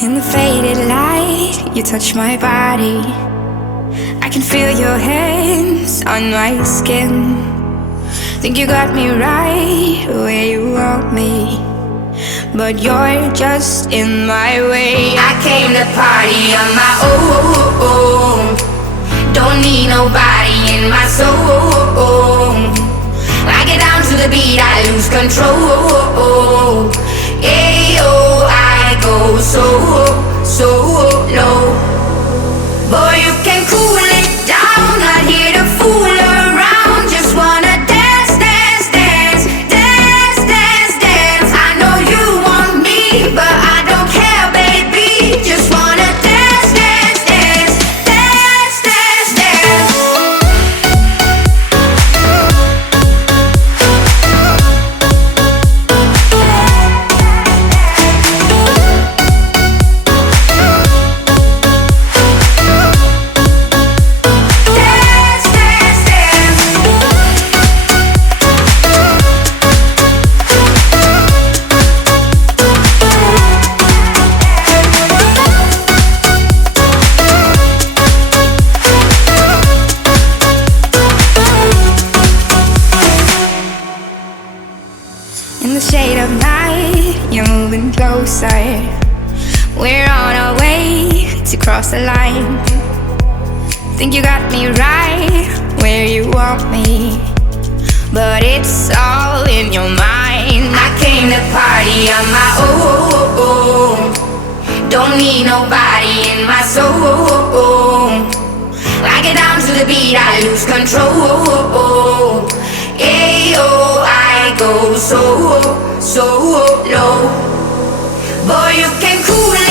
In the faded light, you touch my body. I can feel your hands on my skin. Think you got me right where you want me, but you're just in my way. I came to party on my own. Don't need nobody in my soul. I get down to the beat, I lose control. Ayo, I go so low. Boy, you can cool it down, not here to fool around. Just wanna dance, dance, dance, dance, dance, dance. I know you want me, but I don't care, baby. Just wanna dance, dance, dance, dance, dance, dance. In the shade of night, you're moving closer. We're on our way to cross the line. Think you got me right where you want me, but it's all in your mind. I came to party on my own. Don't need nobody in my soul. I get down to the beat, I lose control. Ayo, I go so low. Boy, you can cool it